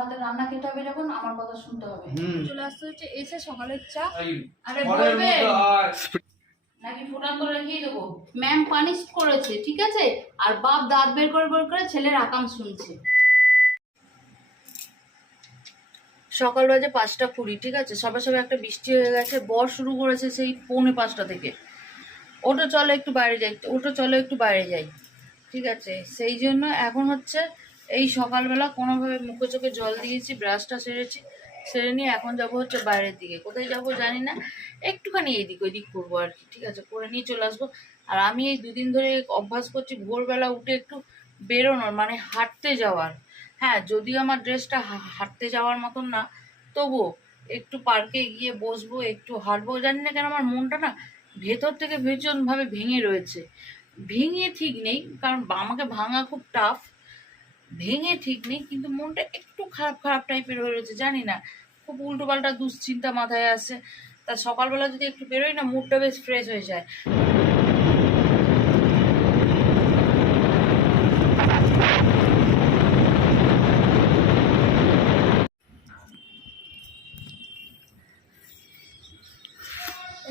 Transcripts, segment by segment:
হাতে রান্না খেতে হবে যখন আমার কথা শুনতে হবে। চলে আসতে হচ্ছে এসে সকালের চা আরে বলবে। নাকি ফুটান্ত রেখেই দেবো? ম্যাম পানিশ করেছে ঠিক আছে? আর বাপ দাঁত বের করে বের করে ছেলের আকাম শুনছে। সকাল বাজে পাঁচটা কুড়ি ঠিক আছে? সবে সবে একটা বৃষ্টি হয়ে গেছে বর শুরু করেছে সেই পৌনে পাঁচটা থেকে। ওটা চলো একটু বাইরে যাই ওটা চলো একটু বাইরে যাই ঠিক আছে? সেই জন্য এখন হচ্ছে এই সকালবেলা কোনোভাবে মুখে চোখে জল দিয়েছি ব্রাশটা সেরেছি, সেরে নিয়ে এখন যাব হচ্ছে বাইরের দিকে। কোথায় যাব জানি না, একটুখানি এইদিক ওইদিক করব আর কি, ঠিক আছে? করে নিয়ে চলে আসব। আর আমি এই দুদিন ধরে অভ্যাস করছি ভোরবেলা উঠে একটু বেরোনোর মানে হাঁটতে যাওয়ার। হ্যাঁ যদিও আমার ড্রেসটা হাঁটতে যাওয়ার মতন না, তবুও একটু পার্কে গিয়ে বসবো, একটু হাঁটবো। জানি না কেন আমার মনটা না ভেতর থেকে ভীষণভাবে ভেঙে রয়েছে। ভেঙে ঠিক নেই, কারণ আমাকে ভাঙা খুব টাফ ভেঙে ঠিক নেই, কিন্তু মনটা একটু খারাপ খারাপ টাইপের হয়ে রয়েছে, জানি না। খুব উল্টো পাল্টা দুশ্চিন্তা মাথায় আসে। তা সকালবেলা যদি একটু বেরোই না মুডটা বেশ ফ্রেশ হয়ে যায়।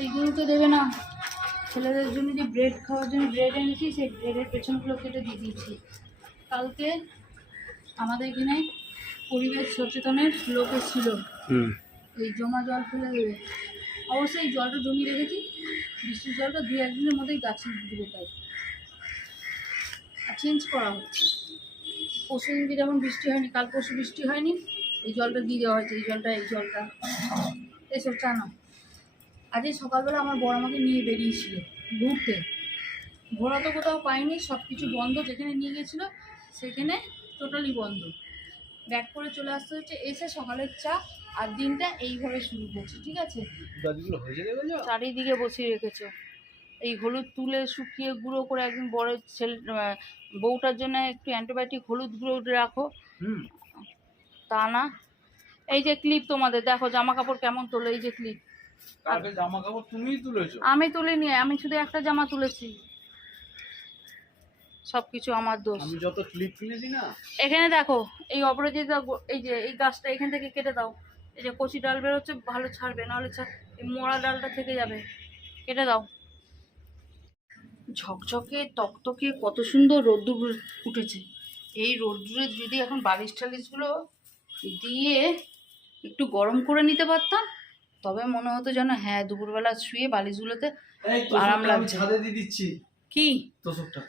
এইগুলো তো দেবে না। ছেলেদের জন্য যে ব্রেড খাওয়ার জন্য ব্রেড এনেছি, সেই ব্রেডের পেছনগুলো কেটে দিয়ে দিয়েছি। কালকে আমাদের এখানে পরিবেশ সচেতনের লোক ছিল এই জমা জল ফেলে দেবে। অবশ্যই এই জলটা জমিয়ে রেখেছি। বৃষ্টির জলটা দু একদিনের মধ্যেই গাছে দেবে তাই। আর চেঞ্জ করা হচ্ছে। পরশু দিনকে যেমন বৃষ্টি হয়নি কাল পরশু বৃষ্টি হয়নি এই জলটা দিয়ে দেওয়া হয়েছে এই জলটা এই জলটা। এসব চানো আজকে সকালবেলা আমার বড় আমাকে নিয়ে বেরিয়েছিল ঘুরতে। ঘোরা তো কোথাও পাইনি সব কিছু বন্ধ যেখানে নিয়ে গেছিল সেখানে টোটালি বন্ধ। ব্যাক করে চলে আসতে হচ্ছে এসে সকালের চা আর দিনটা এইভাবে শুরু করছি ঠিক আছে? চারিদিকে বসিয়ে রেখেছে। এই হলুদ তুলে শুকিয়ে গুঁড়ো করে একদিন বড় ছেলে বউটার জন্য একটু অ্যান্টিবায়োটিক হলুদ গুঁড়ো রাখো। তা না। এই যে ক্লিপ তোমাদের দেখো জামা কাপড় কেমন তোলো এই যে ক্লিপ জামা কাপড় তুমিই তুলেছো? আমি তুলিনি আমি শুধু একটা জামা তুলেছি। সব কিছু আমার দোষ। আমি যত ক্লিপ কিনেছি না। এখানে দেখো এই অপরাজিতা এই যে এই গাছটা এখান থেকে কেটে দাও। এই যে কচি ডাল বেরোচ্ছে ভালো ছাড়বে নাহলে এই মোড়া ডালটা থেকে যাবে। কেটে দাও। ঝকঝকে তকতকে কত সুন্দর রোদ্দুর উঠেছে এই রোদ্দুরে যদি এখন বালিশ টালিশগুলো দিয়ে একটু গরম করে নিতে পারতাম তবে মনে হতো যেন হ্যাঁ দুপুরবেলা শুয়ে বালিশগুলোতে আরাম লাগছে। ছাদে দিয়ে দিচ্ছি। কি? তোষকটা।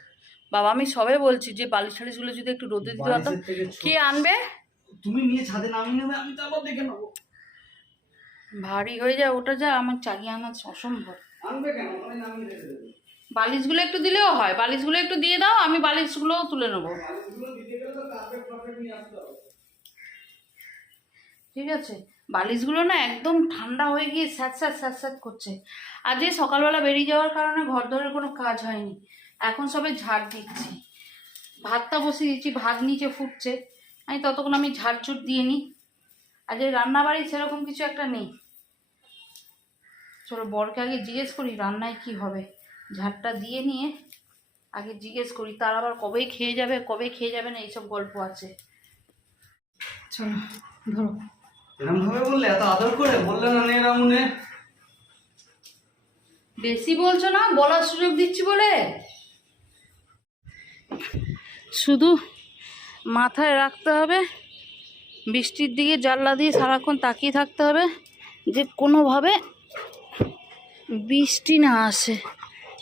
বাবা আমি সবে বলছি যে বালিশ টালিশগুলো যদি একটু রোদে দিতে পারতাম কে আনবে? তুমি নিয়ে ছাদে নামিয়ে নেবে আমি তারপর দেখে নেব। ভারী হয়ে যায় ওটা যা আমার চাগিয়ে আনা অসম্ভব। আনবে কেন? আমি নামিয়ে দেবো। বালিশগুলো একটু দিলেও হয় বালিশগুলো একটু দিয়ে দাও আমি বালিশগুলোও তুলে নেব। তো ঠিক আছে বালিশগুলো না একদম ঠান্ডা হয়ে গিয়ে স্যাঁত স্যাঁত স্যাঁত স্যাঁত করছে আজকে সকালবেলা বেরিয়ে যাওয়ার কারণে ঘর ধরে কোনো কাজ হয়নি। এখন সবে ঝাড় দিচ্ছি। ভাতটা বসিয়ে দিচ্ছি ভাত নিচে ফুটছে। আমি ততক্ষণ আমি ঝাড়ঝুট দিয়ে নিই। আজকে রান্নাবাড়ি সেরকম কিছু একটা নেই। চলো বরকে আগে জিজ্ঞেস করি রান্নায় কি হবে। ঝাড়টা দিয়ে নিয়ে আগে জিজ্ঞেস করি তার আবার কবে খেয়ে যাবে কবে খেয়ে যাবে না এইসব গল্প আছে। চলো ধরো। এরকম ভাবে বললে এত আদর করে বললে না নে রামুনে? বেশি বলছো না বলার সুযোগ দিচ্ছি বলে? শুধু মাথায় রাখতে হবে, বৃষ্টির দিকে জানলা দিয়ে সারাক্ষণ তাকিয়ে থাকতে হবে, যে কোনোভাবে বৃষ্টি না আসে।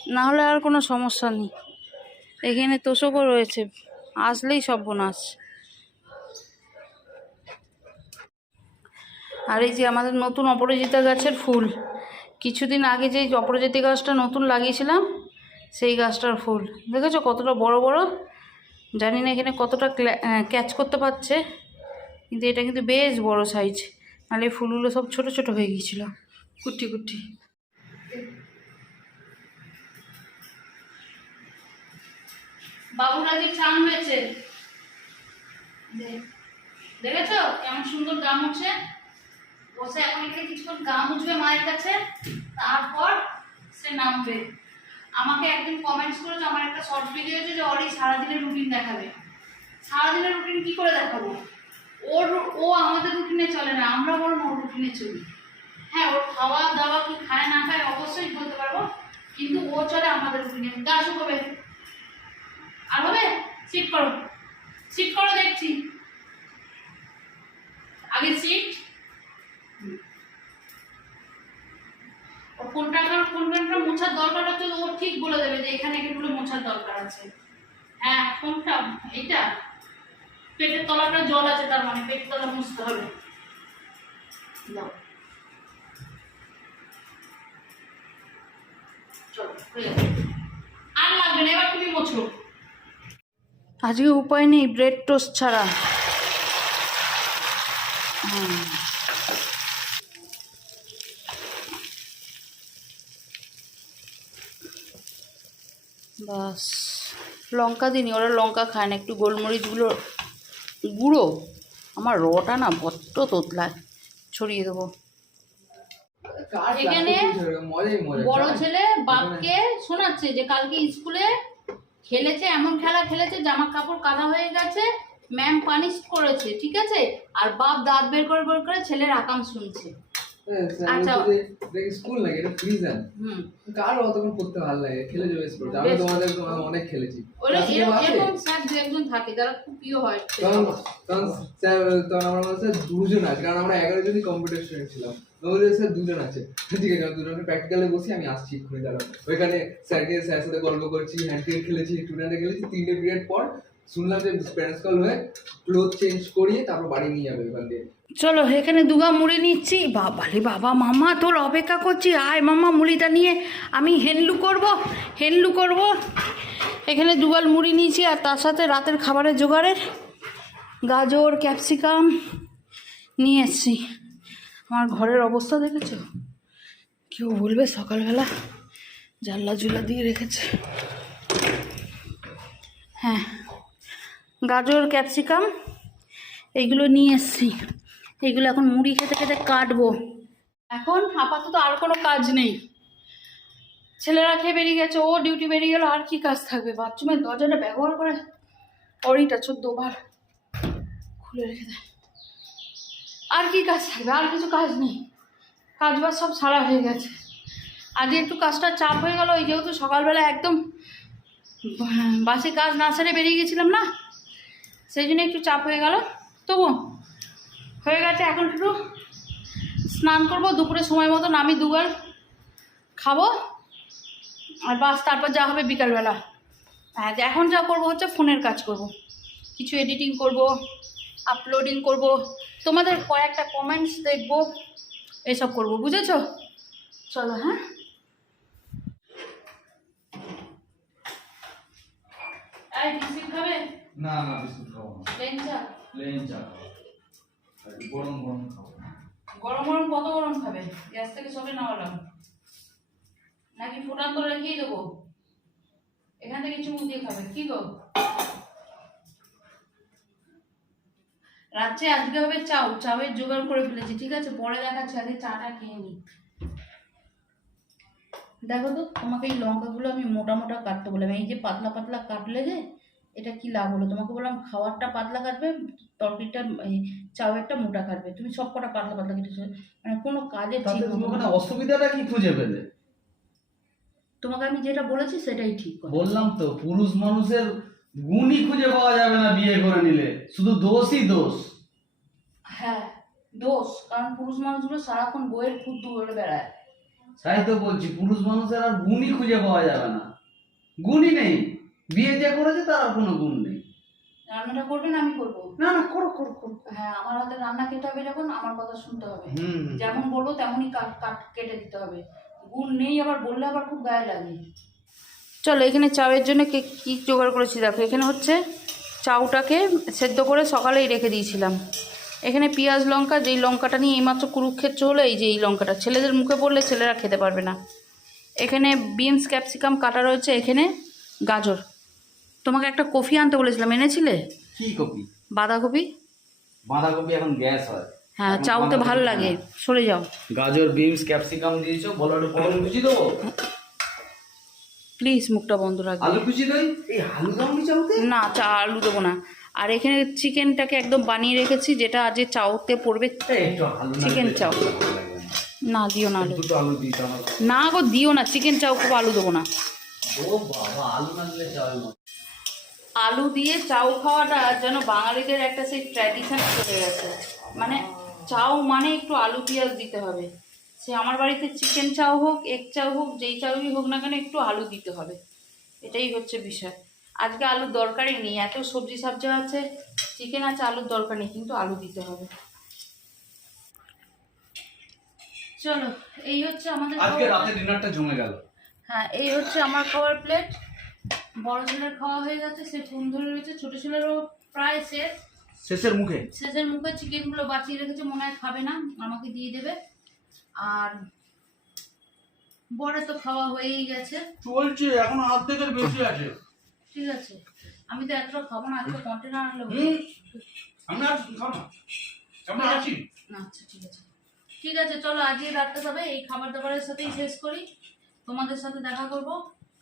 না হলে আর কোনো সমস্যা নেই। এখানে তোষকও রয়েছে। আসলেই সর্বনাশ। আর এই যে আমাদের নতুন অপরাজিতা গাছের ফুল। কিছুদিন আগে যে অপরাজিতা গাছটা নতুন লাগিয়েছিলাম সেই গাছটার ফুল। দেখেছ কতটা বড় বড়? জানি না এখানে কতটা ক্যাচ করতে পারছে। কিন্তু এটা কিন্তু বেশ বড় সাইজ নাহলে ফুলগুলো সব ছোট ছোট হয়ে গিয়েছিল। কুটি কুটি বাবুর আজকে চান হয়েছে। দেখেছ কেমন সুন্দর গাম হচ্ছে? বসে এখন এখানে কিছুক্ষণ গা মুছবে মায়ের কাছে। তারপর সে নামবে। আমাকে একদিন কমেন্টস করেছে, আমার একটা শর্ট ভিডিও যে অরি সারাদিনের রুটিন দেখাবে। সারাদিনের রুটিন কি করে দেখাবো? ওর, ও আমাদের রুটিনে চলে না, আমরা বরং ওর রুটিনে চলি। হ্যাঁ ওর খাওয়া দাওয়া কি খায় না খায় অবশ্যই বলতে পারব, কিন্তু ও চলে আমাদের রুটিনে গা শুকোবে আর হবে? সিট করো। সিট করো, দেখছি। আগে সিট কোনটা কোন কোনটা মোছার দরকার আছে ও ঠিক বলে দেবে যে এখানে এগুলো মোছার দরকার আছে। হ্যাঁ কোনটা? এইটা? পেটের তলাটা জল আছে তার মানে পেটের তলা মুছতে হবে। আর লাগবে না, এবার তুমি মোছো। আজকে উপায় নেই, ব্রেড টোস্ট ছাড়া। হুম। বাস। লঙ্কা দিনি ওরা লঙ্কা খায় না, একটু গোলমরিচগুলো, গুঁড়ো। আমার রটা না বড্ড তোতলায় ছড়িয়ে দেবো। এখানে বড় ছেলে বাপকে শোনাচ্ছে যে কালকে স্কুলে খেলেছে, এমন খেলা খেলেছে জামা কাপড় কাদা হয়ে গেছে ম্যাম পানিশ করেছে, ঠিক আছে? আর বাপ দাঁত বের করে বের করে ছেলের আকাম শুনছে। আচ্ছা। স্কুল নাকি এটা প্রিজন কার অতক্ষণ পড়তে ভালো লাগে খেলে যাবে স্পোর্ট আমি তোমাদের অনেক খেলেছি। এরকম কেউ আছে? এরকম স্যার দু একজন থাকে যারা খুব প্রিয় হয়। তখন তখন স্যার তখন আমরা বলছি স্যার দুজন আছে কারণ আমরা এগারো জনই কম্পিউটার স্টুডেন্ট ছিলাম। স্যার দুজন আছে। ঠিক আছে দুজনে প্র্যাকটিক্যালে বসি আমি আসছি এক্ষুনি দাঁড়াও। ওইখানে স্যারকে স্যার সাথে গল্প করছি হ্যান্ড খেলেছি টুর্নামেন্টে খেলেছি তিনটে পিরিয়ড পর শুনলাম যে প্যারেন্টস কল হয়ে ক্লোথ চেঞ্জ করিয়ে তারপর বাড়ি নিয়ে যাবে ওখান দিয়ে। চলো, এখানে দুগা মুড়ি নিচ্ছি। বাবা রে বাবা, মামা তোর অপেক্ষা করছি। আয় মামা, মুড়িটা নিয়ে আমি হেনলু করব হেনলু করব। এখানে দুগাল মুড়ি নিয়েছি আর তার সাথে রাতের খাবারের জোগাড়ের গাজর, ক্যাপসিকাম নিয়ে এসছি। আমার ঘরের অবস্থা দেখেছ? কেউ বলবে সকালবেলা জানলা জুলা দিয়ে রেখেছে। হ্যাঁ। গাজর, ক্যাপসিকাম, এইগুলো নিয়ে এসছি। এইগুলো এখন মুড়ি খেতে খেতে কাটবো। এখন আপাতত আর কোনো কাজ নেই। ছেলেরা খেয়ে বেরিয়ে গেছে, ও ডিউটি বেরিয়ে গেল, আর কি কাজ থাকবে? বাথরুমের দরজাটা ব্যবহার করে অরিটা চোদ্দবার খুলে রেখে দেয়। আর কি কাজ থাকবে? আর কিছু কাজ নেই। কাজ বাজ সব সারা হয়ে গেছে। আজকে একটু কাজটা চাপ হয়ে গেল, ওই যেহেতু সকালবেলা একদম বাসে কাজ না সেরে বেরিয়ে গেছিলাম না সেই জন্য একটু চাপ হয়ে গেল। তবু হয়ে গেছে এখন একটু স্নান করব, দুপুরে সময় মতন আমি দুবার খাব। আর বাস তারপর যা হবে বিকালবেলা। হ্যাঁ এখন যা করব হচ্ছে ফোনের কাজ করব। কিছু এডিটিং করব আপলোডিং করব। তোমাদের কয়েকটা কমেন্টস দেখব, এসব করব, বুঝেছ? চলো হ্যাঁ? না না বিস্কুট খাব না। প্লেন চা প্লেন চা খাব গরম গরম খাব। গরম গরম কত গরম খাবে? গ্যাস থেকে সবে নামালাম। নাকি ফুটান তো রেখেই দেবো? এখান থেকে চুমুক দিয়ে খাবে। কি গো? রাত্রে আজকে হবে চাউ। চাউয়ের জোগাড় করে ফেলেছি ঠিক আছে? পরে দেখাচ্ছি আগে চাটা খেয়ে নি দেখো তো তোমাকে এই লঙ্কাগুলো আমি মোটা মোটা কাটতে বললাম। এই যে পাতলা পাতলা কাটলে যে এটা কি লাভ হলো? তোমাকে বললাম খাওয়ারটা পাতলা কাটবে তরকারিটা চাউয়েরটা মোটা কাটবে। তুমি সব কটা পাতলা পাতলা কেটেছো। মানে কোনো কাজে ঠিক। অসুবিধাটা কি খুঁজে পেলে? তোমাকে আমি যেটা বলেছি সেটাই ঠিক বললাম তো পুরুষ মানুষের গুণই খুঁজে পাওয়া যাবে না বিয়ে করে নিলে। শুধু দোষই দোষ। হ্যাঁ দোষ। কারণ পুরুষ মানুষগুলো সারাক্ষণ বইয়ের খুদ দৌড়ে বেড়ায়। তাই তো বলছি পুরুষ মানুষের আর গুণই খুঁজে পাওয়া যাবে না। গুণই নেই। বিয়ে যে করেছে তার আর কোনো গুণ নেই। রান্নাটা করবেন আমি করব। না না করো করো করো। হ্যাঁ আমার হাতে রান্না খেতে হবে যখন আমার কথা শুনতে হবে। যেমন বলব তেমনই কাট কাট কেটে দিতে হবে। গুণ নেই আবার বললে আবার খুব গায়ে লাগে। চলো এখানে চাউয়ের জন্য কে কী জোগাড় করেছি দেখো। এখানে হচ্ছে চাউটাকে সেদ্ধ করে সকালেই রেখে দিয়েছিলাম। এখানে পেঁয়াজ লঙ্কা যেই লঙ্কাটা নিয়ে এইমাত্র কুরুক্ষেত্র হলো এই যে এই লঙ্কাটা। ছেলেদের মুখে পড়লে ছেলেরা খেতে পারবে না। এখানে বিনস ক্যাপসিকাম কাটা রয়েছে। এখানে গাজর। তোমাকে একটা কফি আনতে বলেছিলাম এনেছিলে? কি কপি বাঁধাকপি? বাঁধাকপি এখন গ্যাস হয়। হ্যাঁ চাউতে ভালো লাগে। সরে যাও। গাজর বিনস ক্যাপসিকাম দিয়েছ বলো একটু পটল কুচি দেবো? প্লিজ মুখটা বন্ধ রাখবে আলু কুচি দই? এই আলু দাও নি চাউতে? না চা আলু দেবো না। আর এখানে চিকেনটাকে একদম বানিয়ে রেখেছি যেটা আজকে চাউতে পড়বে। Chicken chow. না। দিও না আলু। না গো দিও না। চিকেন চাউ খুব আলু দেবো না। ও বাবা আলু না দিলে চাউয়ের মতো আলু দিয়ে চাউ খাওয়াটা যেন বাঙালিদের একটা সেই ট্র্যাডিশন চলে গেছে। মানে চাউ মানে একটু আলু পেঁয়াজ দিতে হবে। সে আমার বাড়িতে চিকেন চাউ হোক এগ চাউ হোক যেই চাউই হোক না কেন একটু আলু দিতে হবে। এটাই হচ্ছে বিষয়। আজকে আলুর দরকারই নেই। এত সবজি সবজি আছে চিকেন আছে আলুর দরকার নেই কিন্তু আলু দিতে হবে। চলো এই হচ্ছে আমাদের আজকে রাতে ডিনারটা জমে গেল। হ্যাঁ এই হচ্ছে আমার খাওয়ার প্লেট বড় ছেলের খাওয়া হয়ে গেছে সে ফোন ধরে রয়েছে। ছোট ছেলেরও প্রায় শেষ। শেষের মুখে? শেষের মুখে চিকেনগুলো বাঁচিয়ে রেখেছে মনে হয় খাবে না আমাকে দিয়ে দেবে। আর বড় তো খাওয়া হয়েই গেছে। চলছে এখন অর্ধেকের বেশি আছে। ঠিক আছে আমি তো এতটা খাব না একটা কন্টেনার আনলে আমি আর খাও না। কেমন আছি? না আচ্ছা ঠিক আছে। ঠিক আছে চলো আজকে রাখতে হবে এই খাবার দাবারের সাথেই শেষ করি। তোমাদের সাথে দেখা করব।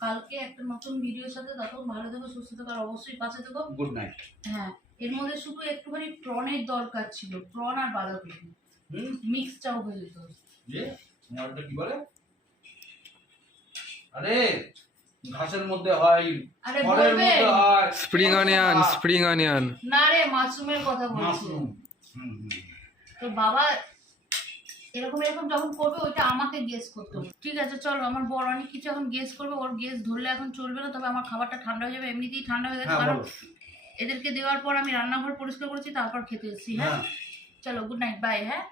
কালকে একটা নতুন ভিডিওর সাথে তখন ভালো থেকো সুস্থ থেকো আর অবশ্যই পাশে থেকো। গুড নাইট হ্যাঁ এর মধ্যে শুধু একটুখানি প্রনের দরকার ছিল প্রন আর বাঁধাকপি। হুম? মিক্স চাও হয়ে যেত। যে তোমারটা কি বলে? আরে ঘাসের মধ্যে হয় আরে ফলের মধ্যে হয়। স্প্রিং অনিয়ন স্প্রিং অনিয়ন না রে মাশরুমের কথা বলছি। মাশরুম। হুম হুম তো বাবা এরকম এরকম যখন করবে ওইটা আমাকে গেস করতে হবে। ঠিক আছে চলো আমার বড় অনেক কিছু এখন গেস করবে ওর গেস ধরলে এখন চলবে না তবে আমার খাবারটা ঠান্ডা হয়ে যাবে এমনিতেই ঠান্ডা হয়ে গেছে হ্যাঁ কারণ এদেরকে দেওয়ার পর আমি রান্নাঘর পরিষ্কার করেছি তারপর খেতে এসেছি হ্যাঁ? হ্যাঁ। চলো গুড নাইট বাই হ্যাঁ?